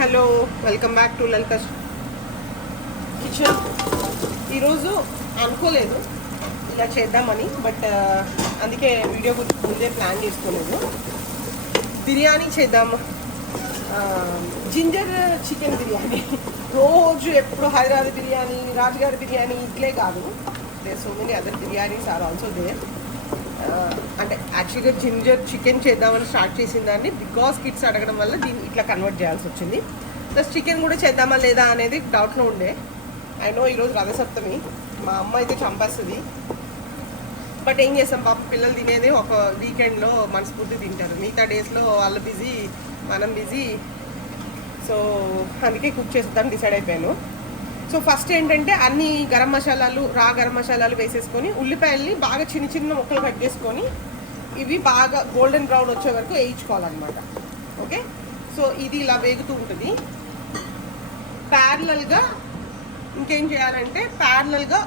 Hello, welcome back to Lalitha's kitchen. ఈరోజు అనుకోలేదు ఇలా చేద్దామని, బట్ అందుకే వీడియో ముందే ప్లాన్ చేసుకోలేదు. బిర్యానీ చేద్దాం, జింజర్ చికెన్ బిర్యానీ. రోజు ఎప్పుడు హైదరాబాద్ బిర్యానీ, రాజుగారి బిర్యానీ ఇట్లే కాదు, there so many other biryanis are also there. అంటే యాక్చువల్గా జింజర్ చికెన్ చేద్దామని స్టార్ట్ చేసిన దాన్ని బికాస్ కిడ్స్ అడగడం వల్ల దీన్ని ఇట్లా కన్వర్ట్ చేయాల్సి వచ్చింది. ప్లస్ చికెన్ కూడా చేద్దామా లేదా అనేది డౌట్లో ఉండే. అయినో ఈరోజు రథసప్తమి, మా అమ్మ అయితే చంపేస్తుంది, బట్ ఏం చేస్తాం పాప, పిల్లలు తినేది ఒక వీకెండ్లో మనస్ఫూర్తి తింటారు, మిగతా డేస్లో వాళ్ళు బిజీ, మనం బిజీ. సో అందుకే కుక్ చేద్దాం డిసైడ్ అయిపోయాను. సో ఫస్ట్ ఏంటంటే అన్ని గరం మసాలాలు, గరం మసాలాలు వేసేసుకొని ఉల్లిపాయల్ని బాగా చిన్న చిన్న ముక్కలు కట్ చేసుకొని ఇవి బాగా గోల్డెన్ బ్రౌన్ వచ్చే వరకు వేయించుకోవాలన్నమాట. ఓకే, సో ఇది ఇలా వేగుతూ ఉంటుంది. ప్యారలల్గా ఇంకేం చేయాలంటే ప్యారలల్గా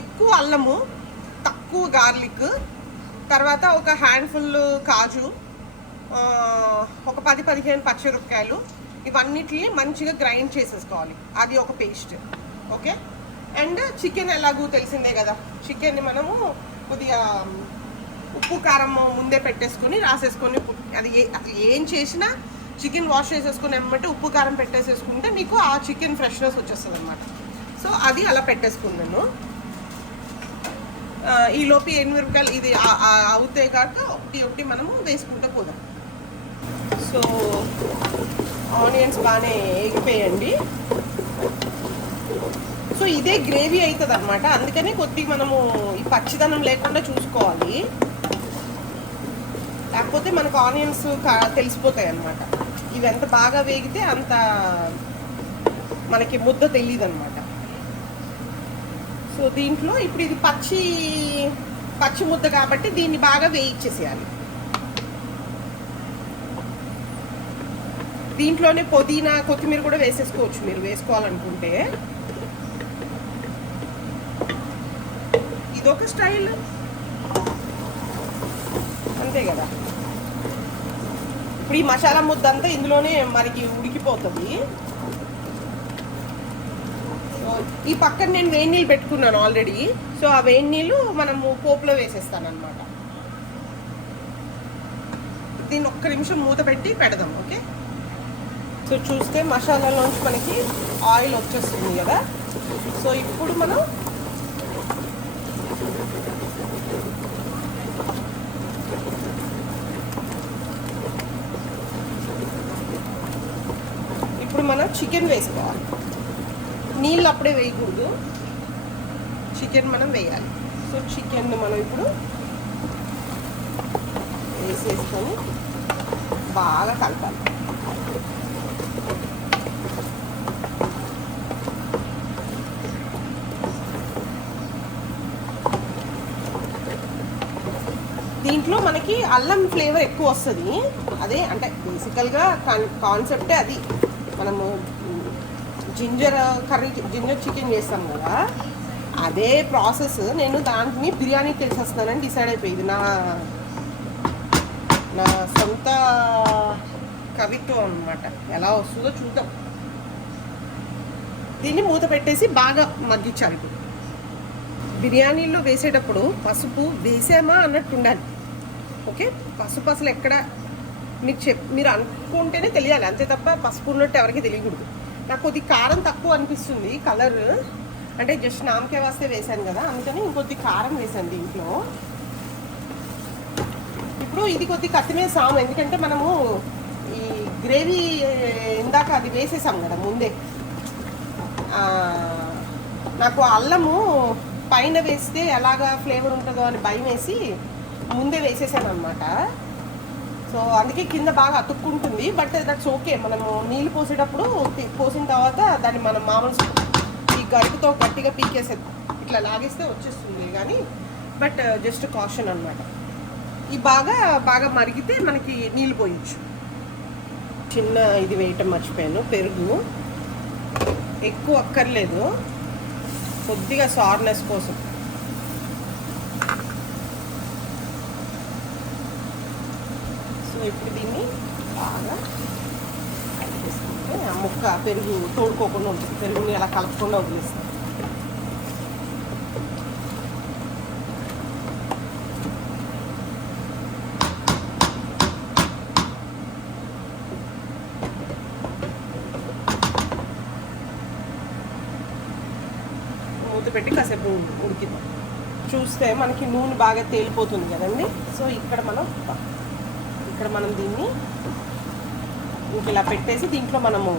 ఎక్కువ అల్లము, తక్కువ గార్లిక్, తర్వాత ఒక హ్యాండ్ఫుల్ కాజు, ఒక 10-15 పచ్చిమిరపకాయలు, ఇవన్నిటిని మంచిగా గ్రైండ్ చేసేసుకోవాలి. అది ఒక పేస్ట్. ఓకే, అండ్ చికెన్ ఎలాగూ తెలిసిందే కదా, చికెన్ని మనము కొద్దిగా ఉప్పు కారం ముందే పెట్టేసుకొని రాసేసుకొని, అది ఏం చేసినా చికెన్ వాష్ చేసేసుకుని ఏమంటే ఉప్పు కారం పెట్టేసేసుకుంటే మీకు ఆ చికెన్ ఫ్రెష్నెస్ వచ్చేస్తుంది అనమాట. సో అది అలా పెట్టేసుకున్నాను. ఈలోపు ఎనిమిరపకాయలు ఇది అవుతాయి కాక ఒకటి మనము వేసుకుంటూ పోదాం. సో ఆనియన్స్ బాగానే వేగిపోయండి. సో ఇదే గ్రేవీ అవుతుంది అనమాట, అందుకని కొద్దిగా మనము ఈ పచ్చిదనం లేకుండా చూసుకోవాలి, లేకపోతే మనకు ఆనియన్స్ తెలిసిపోతాయి అన్నమాట. ఇవి ఎంత బాగా వేగితే అంత మనకి ముద్ద తెలియదు అనమాట. సో దీంట్లో ఇప్పుడు ఇది పచ్చి ముద్ద కాబట్టి దీన్ని బాగా వేయించేసేయాలి. దీంట్లోనే పుదీనా, కొత్తిమీర కూడా వేసేసుకోవచ్చు మీరు వేసుకోవాలనుకుంటే. ఇదొక స్టైల్, అంతే కదా. ఇప్పుడు ఈ మసాలా ముద్ద అంతా ఇందులోనే మనకి ఉడికిపోతుంది. సో ఈ పక్కన నేను వేడి నీళ్ళు పెట్టుకున్నాను ఆల్రెడీ. సో ఆ వేడి నీళ్ళు మనము పోపులో వేసేస్తాను అనమాట. దీన్ని ఒక్క నిమిషం మూత పెట్టి పెడదాం. ఓకే, సో చూస్తే మసాలాలోంచి మనకి ఆయిల్ వచ్చేస్తుంది కదా. సో ఇప్పుడు మనం చికెన్ వేసుకోవాలి. నీళ్ళు అప్పుడే వేయకూడదు, చికెన్ మనం వేయాలి. సో చికెన్ మనం ఇప్పుడు వేసేసుకొని బాగా కలపాలి. దీంట్లో మనకి అల్లం ఫ్లేవర్ ఎక్కువ వస్తుంది. అదే అంటే బేసికల్గా కాన్సెప్టే అది. మనము జింజర్ చికెన్ చేస్తాం కదా, అదే ప్రాసెస్. నేను దాంట్ని బిర్యానీ తెలిసేస్తానని డిసైడ్ అయిపోయింది. నా సొంత కవిత్వం అనమాట. ఎలా వస్తుందో చూద్దాం. దీన్ని మూత పెట్టేసి బాగా మగ్గించాలి. ఇప్పుడు బిర్యానీలో వేసేటప్పుడు పసుపు వేసామా అన్నట్టు ఉండాలి. ఓకే, పసుపు అసలు ఎక్కడ మీరు అనుకుంటేనే తెలియాలి, అంతే తప్ప పసుపు ఉన్నట్టు ఎవరికి తెలియకూడదు. నాకు కొద్ది కారం తక్కువ అనిపిస్తుంది, కలర్ అంటే జస్ట్ నామకే వస్తే వేసాను కదా, అందుకని ఇంకొద్ది కారం వేసాను దీంట్లో. ఇప్పుడు ఇది కొద్ది కత్తిమేసాము, ఎందుకంటే మనము ఈ గ్రేవీ ఇందాక అది వేసేసాం కదా ముందే. నాకు అల్లము పైన వేస్తే ఎలాగా ఫ్లేవర్ ఉంటుందో అని భయం వేసి ముందే వేసేసాను అనమాట. సో అందుకే కింద బాగా అతుక్కుంటుంది, బట్ దట్స్ ఓకే. మనము నీళ్ళు పోసేటప్పుడు పోసిన తర్వాత దాన్ని మనం మామూలు ఈ గరిటతో గట్టిగా పీకేసే ఇట్లా లాగేస్తే వచ్చేస్తుంది కానీ, బట్ జస్ట్ కాషన్ అనమాట. ఈ బాగా మరిగితే మనకి నీళ్ళు పోయచ్చు. చిన్న ఇది వేయటం మర్చిపోయాను, పెరుగు ఎక్కువ అక్కర్లేదు, కొద్దిగా సార్నెస్ కోసం. సో ఇప్పుడు దీన్ని బాగా అంటే ఆ ముక్క పెరుగు తోడుకోకుండా ఉంటుంది, పెరుగుని అలా కలపకుండా వదిలేస్తాం. మూత పెట్టి కాసేపు ఉడికిద్దాం. చూస్తే మనకి నూనె బాగా తేలిపోతుంది కదండి. సో ఇక్కడ మనం దీన్ని ఇంక ఇలా పెట్టేసి దీంట్లో మనము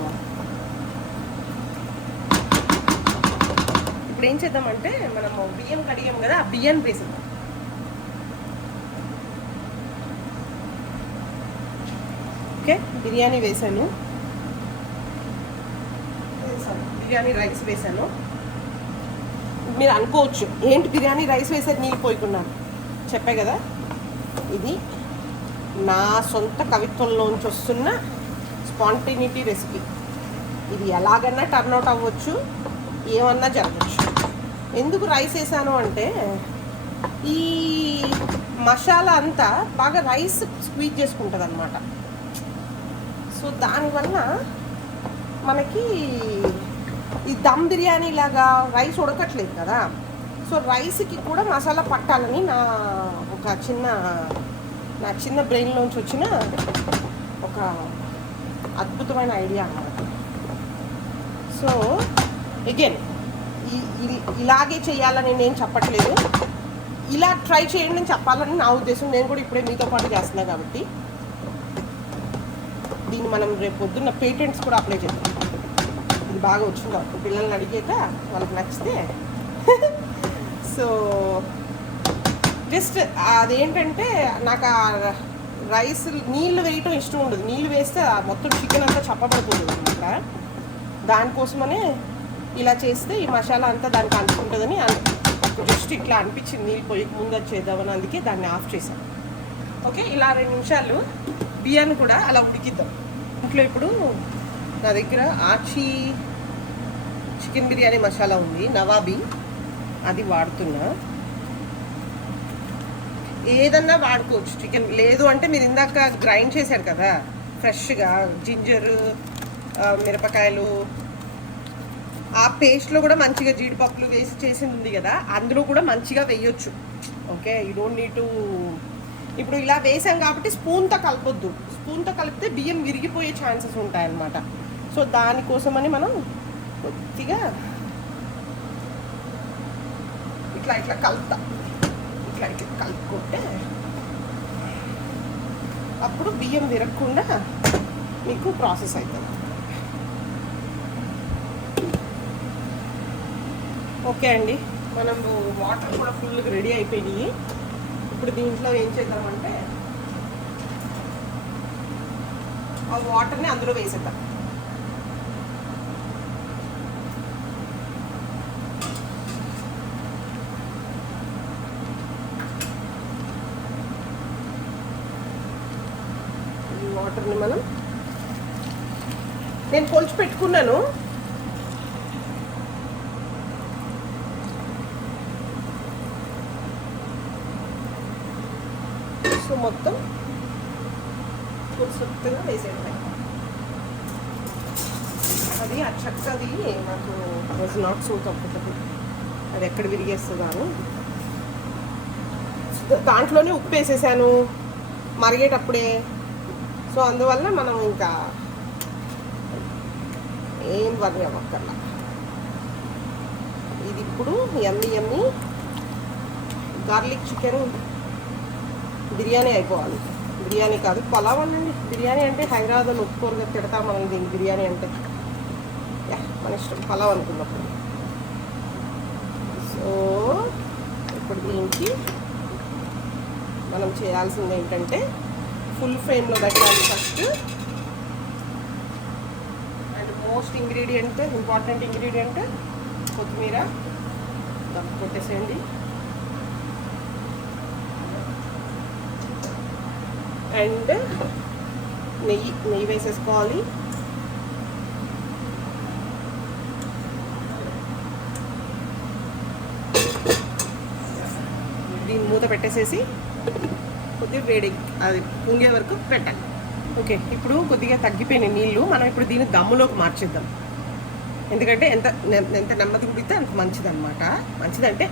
ఇప్పుడు ఏం చేద్దామంటే మనము బియ్యం కడిగాం కదా, ఆ బియ్యాన్ని వేసేద్దాం. ఓకే, బిర్యానీ వేసాను, బిర్యానీ రైస్ వేసాను. మీరు అనుకోవచ్చు ఏంటి బిర్యానీ రైస్ వేసేది నీళ్ళు పోయకున్నాను, చెప్పే కదా ఇది నా సొంత కవిత్వంలోంచి వస్తున్న స్పాంటేనిటీ రెసిపీ. ఇది ఎలాగన్నా టర్న్అవుట్ అవ్వచ్చు, ఏమన్నా జరగచ్చు. ఎందుకు రైస్ వేసాను అంటే ఈ మసాలా అంతా బాగా రైస్ స్క్వీజ్ చేసుకుంటుంది అనమాట. సో దానివల్ల మనకి ఈ దమ్ బిర్యానీ లాగా రైస్ ఉడకట్లేదు కదా. సో రైస్కి కూడా మసాలా పట్టాలని నా చిన్న బ్రెయిన్లోంచి వచ్చిన ఒక అద్భుతమైన ఐడియా అన్నమాట. సో అగైన్ ఇలాగే చేయాలని నేను చెప్పట్లేదు, ఇలా ట్రై చేయండి అని చెప్పాలని నా ఉద్దేశం. నేను కూడా ఇప్పుడే మీతో పాటు చేస్తున్నా కాబట్టి దీన్ని మనం రేపు పొద్దున్న పేటెంట్స్ కూడా అప్లై చేద్దాం. ఇది బాగా వచ్చింది కాబట్టి పిల్లల్ని అడిగేట వాళ్ళకి నచ్చితే. సో జస్ట్ అదేంటంటే నాకు ఆ రైస్ నీళ్ళు వేయటం ఇష్టం ఉండదు. నీళ్ళు వేస్తే మొత్తం చికెన్ అంతా చప్పబడిపోతుంది అనమాట. దానికోసమనే ఇలా చేస్తే ఈ మసాలా అంతా దానికి అంటుకుంటుందని జస్ట్ ఇట్లా అనిపించింది, నీళ్ళు పోయి ముందు అది చేద్దామని, అందుకే దాన్ని ఆఫ్ చేశాను. ఓకే, ఇలా 2 నిమిషాలు బియ్యాన్ని కూడా అలా ఉడికిద్దాం. ఇంట్లో ఇప్పుడు నా దగ్గర ఆచి చికెన్ బిర్యానీ మసాలా ఉంది, నవాబీ, అది వాడుతున్నా. ఏదన్నా వాడుకోవచ్చు చికెన్, లేదు అంటే మీరు ఇందాక గ్రైండ్ చేశారు కదా ఫ్రెష్గా జింజరు మిరపకాయలు, ఆ పేస్ట్లో కూడా మంచిగా జీడిపప్పులు వేసి చేసింది ఉంది కదా, అందులో కూడా మంచిగా వేయొచ్చు. Okay, you don't need to. ఇప్పుడు ఇలా వేసాం కాబట్టి స్పూన్తో కలపొద్దు, స్పూన్తో కలిపితే బియ్యం విరిగిపోయే ఛాన్సెస్ ఉంటాయన్నమాట. సో దానికోసమని మనం కొద్దిగా ఇట్లా కలుపుతాం, ఇట్లా కలుపుకుంటే అప్పుడు బియ్యం విరగకుండా మీకు ప్రాసెస్ అవుతుంది. ఓకే అండి, మనం వాటర్ కూడా ఫుల్గా రెడీ అయిపోయినాయి. ఇప్పుడు దీంట్లో ఏం చేద్దామంటే ఆ వాటర్ని అందులో వేసేద్దాం. ఈ వాటర్ని నేను కొలిచి పెట్టుకున్నాను. సో మొత్తం కొద్దిగా వేసేయండి. అది ఆ చక్కది నాకు వాజ్ నాట్ సో తప్పుతుంది, అది ఎక్కడ విరిగేస్తుందా అని దాంట్లోనే ఉప్పు వేసేసాను మరిగేటప్పుడే. సో అందువల్ల మనం ఇంకా ఏం వర్ణి అవ్వక్కర్లా. ఇది ఇప్పుడు యమ్మీ గార్లిక్ చికెన్ బిర్యానీ అయిపోవాలి. బిర్యానీ కాదు, పలావ్ అనండి. బిర్యానీ అంటే హైదరాబాద్లో ఒప్పుకోరుగా తిడతాం మనం దీన్ని బిర్యానీ అంటే. మన ఇష్టం, పలావ్ అనుకున్నప్పుడు. సో ఇప్పుడు దీనికి మనం చేయాల్సింది ఏంటంటే ఫుల్ ఫ్లేమ్లో పెట్టాలి first. And most ingredient, important ingredient కొత్తిమీర కొట్టేసేయండి. అండ్ నెయ్యి వేసేసుకోవాలి. దీన్ని మూత పెట్టేసేసి కొద్దిగా వేడి అది పొంగే వరకు పెట్టాలి. ఓకే, ఇప్పుడు కొద్దిగా తగ్గిపోయిన నీళ్ళు. మనం ఇప్పుడు దీన్ని దమ్ములోకి మార్చేద్దాం. ఎందుకంటే ఎంత ఎంత నెమ్మది ఉడితే అంత మంచిది అనమాట. మంచిదంటే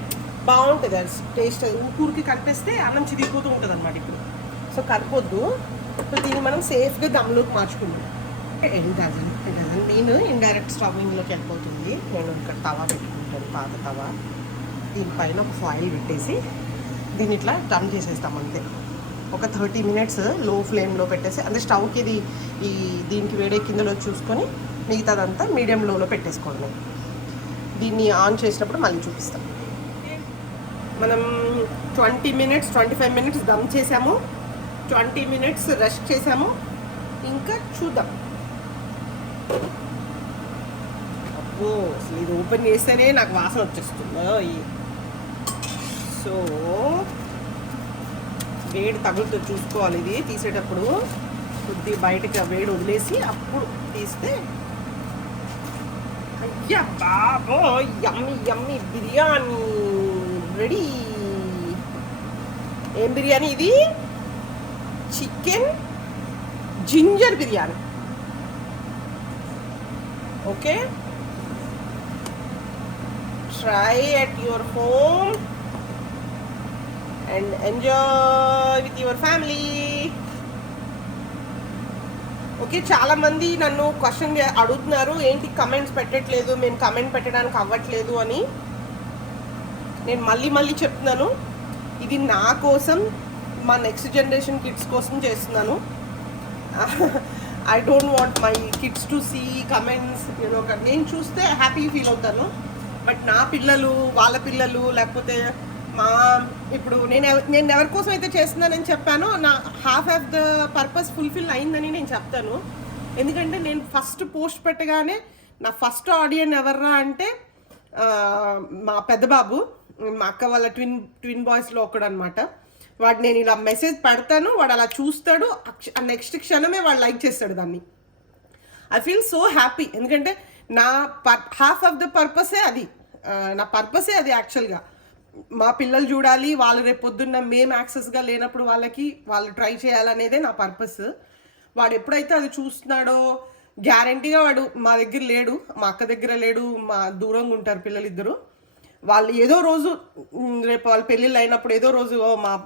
బాగుంటుంది అది టేస్ట్. ఊరికి కలిపేస్తే అన్నం చిరిగిపోతూ ఉంటుంది అనమాట. ఇప్పుడు సో కలిపొద్దు. ఇప్పుడు దీన్ని మనం సేఫ్గా దమ్ములోకి మార్చుకుందాం. నేను ఇండైరెక్ట్ స్టవింగ్లోకి వెళ్ళిపోతుంది. నేను ఇక్కడ తవా పెట్టుకుంటాను, పాత తవా. దీనిపైన ఒక ఫాయిల్ పెట్టేసి దీన్ని ఇట్లా టర్న్ చేసేస్తాం అంతే. ఒక 30 minutes లో ఫ్లేమ్లో పెట్టేసి, అంటే స్టవ్కి ఇది ఈ దీనికి వేడెక్కిందో చూసుకొని మిగతాదంతా మీడియం లోలో పెట్టేసుకోవడం. దీన్ని ఆన్ చేసినప్పుడు మళ్ళీ చూపిస్తాం. మనం 20 minutes 25 minutes దమ్ చేసాము, 20 minutes రెస్ట్ చేసాము. ఇంకా చూద్దాం. అబ్బో, అసలు ఇది ఓపెన్ చేస్తేనే నాకు వాసన వచ్చేస్తుంది. సో వేడి తగులుతో చూసుకోవాలి. ఇది తీసేటప్పుడు కొద్ది బయటకి వేడి వదిలేసి అప్పుడు తీస్తే. అయ్యా బాబో, యమ్మీ యమ్మీ బిర్యానీ రెడీ. ఏం బిర్యానీ ఇది? Chicken ginger biryani. Okay, try at your home and enjoy with your family. Okay, చాలామంది నన్ను క్వశ్చన్ అడుగుతున్నారు, ఏంటి కమెంట్స్ పెట్టట్లేదు, మేము కమెంట్ పెట్టడానికి అవ్వట్లేదు అని. నేను మళ్ళీ చెప్తున్నాను, ఇది నా కోసం, మా నెక్స్ట్ జనరేషన్ కిడ్స్ కోసం చేస్తున్నాను. I don't want my kids to see comments. నేను చూస్తే హ్యాపీ ఫీల్ అవుతాను. బట్ నా పిల్లలు, వాళ్ళ పిల్లలు, లేకపోతే ఇప్పుడు నేను ఎవరి కోసం అయితే చేస్తున్నానని చెప్పానో, నా half of the purpose fulfil అయిందని నేను చెప్తాను. ఎందుకంటే నేను ఫస్ట్ పోస్ట్ పెట్టగానే నా ఫస్ట్ ఆడియన్ ఎవర్రా అంటే మా పెద్ద బాబు, మా అక్క వాళ్ళ ట్విన్ బాయ్స్లో ఒకడు అనమాట. వాడు నేను ఇలా మెసేజ్ పెడతాను, వాడు అలా చూస్తాడు, నెక్స్ట్ క్షణమే వాడు లైక్ చేస్తాడు దాన్ని. I feel so happy. ఎందుకంటే నా హాఫ్ ఆఫ్ ద పర్పసే అది, నా పర్పసే అది యాక్చువల్గా. మా పిల్లలు చూడాలి, వాళ్ళు రేపు పొద్దున్న మేము యాక్సెస్గా లేనప్పుడు వాళ్ళు ట్రై చేయాలనేదే నా పర్పస్. వాడు ఎప్పుడైతే అది చూస్తున్నాడో గ్యారంటీగా వాడు మా దగ్గర లేడు, మా అక్క దగ్గర లేడు, మా దూరంగా ఉంటారు పిల్లలిద్దరు. వాళ్ళు ఏదో రోజు రేపు వాళ్ళ పెళ్ళిళ్ళు అయినప్పుడు ఏదో రోజు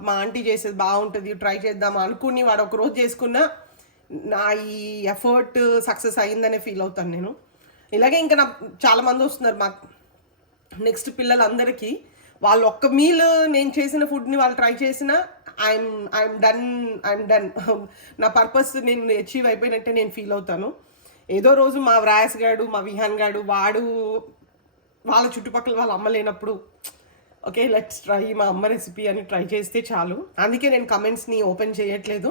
మా ఆంటీ చేసేది బాగుంటుంది, ట్రై చేద్దాం అనుకుని వాడు ఒక రోజు చేసుకున్నా నా ఈ ఎఫర్ట్ సక్సెస్ అయ్యిందనే ఫీల్ అవుతాను నేను. ఇలాగే ఇంకా చాలామంది వస్తున్నారు మాకు నెక్స్ట్ పిల్లలందరికీ. వాళ్ళు ఒక్క మీల్ నేను చేసిన ఫుడ్ని వాళ్ళు ట్రై చేసినా ఐఎమ్ డన్. నా పర్పస్ నేను అచీవ్ అయిపోయినట్టే నేను ఫీల్ అవుతాను. ఏదో రోజు మా వ్రాయస్ గాడు, మా విహాన్ గాడు, వాడు వాళ్ళ చుట్టుపక్కల వాళ్ళ అమ్మ లేనప్పుడు ఓకే లెట్స్ ట్రై మా అమ్మ రెసిపీ అని ట్రై చేస్తే చాలు. అందుకే నేను కమెంట్స్ని ఓపెన్ చేయట్లేదు.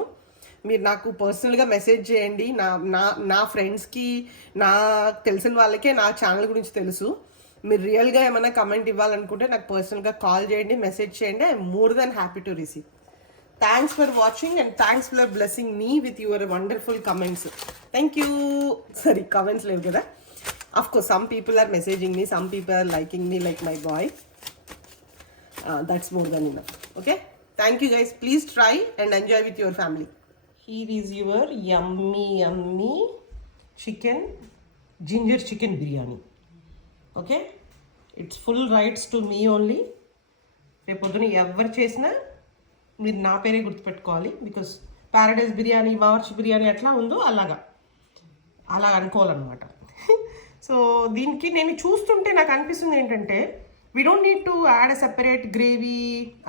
మీరు నాకు పర్సనల్గా మెసేజ్ చేయండి. నా ఫ్రెండ్స్కి, నాకు తెలిసిన వాళ్ళకే నా ఛానల్ గురించి తెలుసు. మీరు రియల్గా ఏమైనా కమెంట్ ఇవ్వాలనుకుంటే నాకు పర్సనల్గా కాల్ చేయండి, మెసేజ్ చేయండి. I'm more than happy to receive. Thanks for watching and thanks for blessing me with your wonderful comments. Thank you. సరే, కమెంట్స్ లేవు కదా. Of course, some people are messaging me, some people are liking me like my boy. That's more than enough. Okay? Thank you guys. Please try and enjoy with your family. Here is your yummy ginger chicken biryani. Okay? It's full rights to me only. రేపొద్దున ఎవరు చేసినా మీరు నా పేరే గుర్తుపెట్టుకోవాలి. Because Paradise biryani, Bawarchi biryani ఎట్లా ఉందో అలా అనుకోవాలన్నమాట. సో దీనికి నేను చూస్తుంటే నాకు అనిపిస్తుంది ఏంటంటే, we don't need to add a separate gravy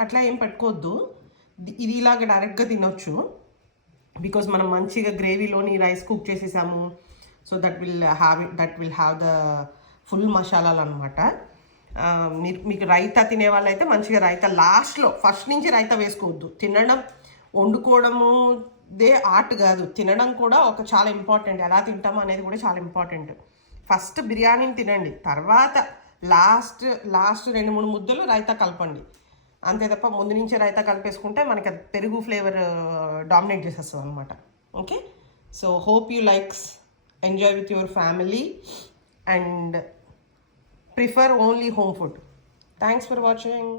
అట్లా ఏం పెట్టుకోవద్దు. ఇది ఇలాగ డైరెక్ట్గా తినొచ్చు. బికాజ్ మనం మంచిగా గ్రేవీలోని రైస్ కుక్ చేసేసాము. So that will have the full మసాలాలు అనమాట. మీకు రైతా తినే వాళ్ళైతే మంచిగా రైతా లాస్ట్లో, ఫస్ట్ నుంచి రైతా వేసుకోవద్దు. తినడం, వండుకోవడము దే ఆర్ట్ కాదు, తినడం కూడా ఒక చాలా ఇంపార్టెంట్. ఎలా తింటామో అనేది కూడా చాలా ఇంపార్టెంట్. ఫస్ట్ బిర్యానీని తినండి, తర్వాత లాస్ట్ 2-3 ముద్దలు రైతా కలపండి. అంతే తప్ప ముందు నుంచే రైతా కలిపేసుకుంటే మనకి అది పెరుగు ఫ్లేవర్ డామినేట్ చేసేస్తుంది అనమాట. Okay, so hope you likes enjoy with your family and prefer only home food. Thanks for watching.